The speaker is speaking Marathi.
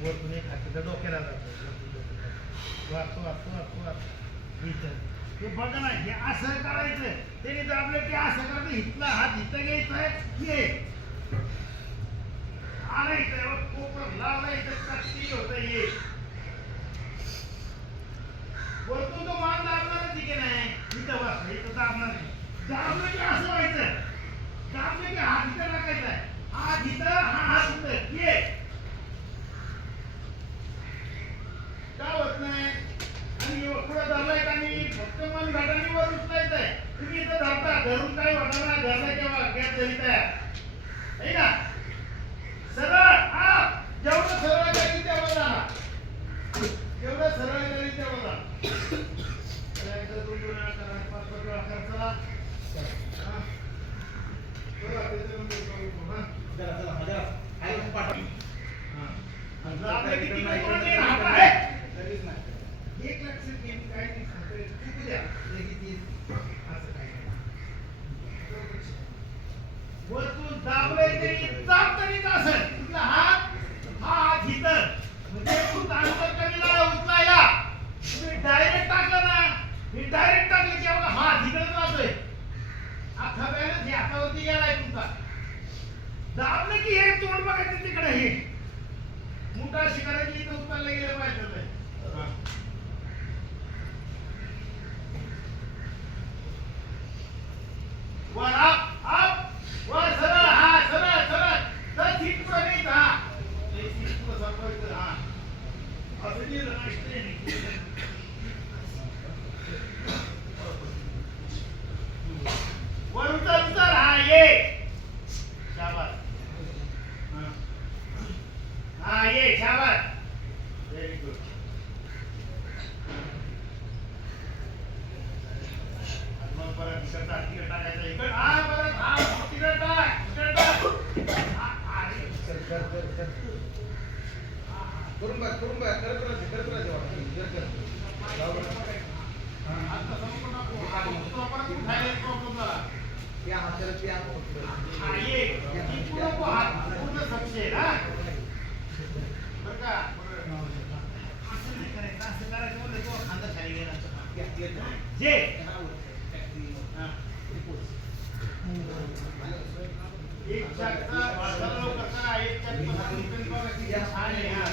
वरतून एक हात डोक्याला जातो वाचतो वाचतो वाचतो वाचतो इथं हे बघा ना हे असं करायचं त्याने तर आपलं ते असं करायचं इथला हात इथं घ्यायचा आहे ये आणायचं लावला इथं कष्टी होतं ये वरतून तो मान दाबणारच आहे की नाही इथं बस इथं दाबणार नाही दाबलं की असं व्हायचं. दाबलं की हात इथं टाकायचा. हात इथं हा हात इथं. ये. का होत नाही? आणि एव- धरलाय का फक्त मन घाटाने वर उचलायचंय. तुम्ही इथं धरता धरून काय होणार नाही धरलाय तेव्हा गॅस धरीत आहे ना? सरळ हा. जेवढं सरळ करील तेवढं जाणार जेवढं सरळ करील तेवढं जाणार चला, एकदा दोन दोन वेळा करा, पाच पाच वेळा करा, चला. हा. बघा, त्याच्यानंतर करू, हा. हा. आणि आपल्या किती कोणाचे हात आहे? एक लक्षात घे, मी काय नाही सांगतोय. चुकू द्या. लगेच येईल. असं काही नाही. वरतून दाबलंय तरी दाब तरी का असेल तुझा हात हा हात इथं म्हणजे तू अंतर कमी लावा उचलायला तुम्ही डायरेक्ट टाकलं ना मी डायरेक्ट टाकलं की आपला हात इकडेच राहतोय अख्खा बॅलन्स हे हातावरती गेलाय तुमचा. दाबलं की हे तोंड बघायचं तिकडे हे. मुठा शिकाराची इथं उचलले गेले पाहिजे हा. वर अप अप वर सरळ हा सरळ सरळ. तर सीट पुढे नाही हा. सीट पुढे हा. असं राष्ट्रीय नाही. वर उचल उचल हा ये शाबास हा. हा ये शाबास. व्हेरी गुड मग परत टाकायचं. हा, परत. हा, टाक, टाक. करून बघ करून बघ. करत राहायचं करत राहायचं वाटतं. जर बरं. आता समोर नको. हा, दुसरा परत उठायला एक problem झाला. त्या हाताला त्या पकडलं. हा, ये. इकडं नको, हात पूर्ण सपशेल, हा. बरं का? बरं. असं नाही करायचं, असं करायचं म्हणलं तो खांदा खाली गेला असता. त्या- त्या- जे. एक चाकचा एक चाकचा छान आहे, हा.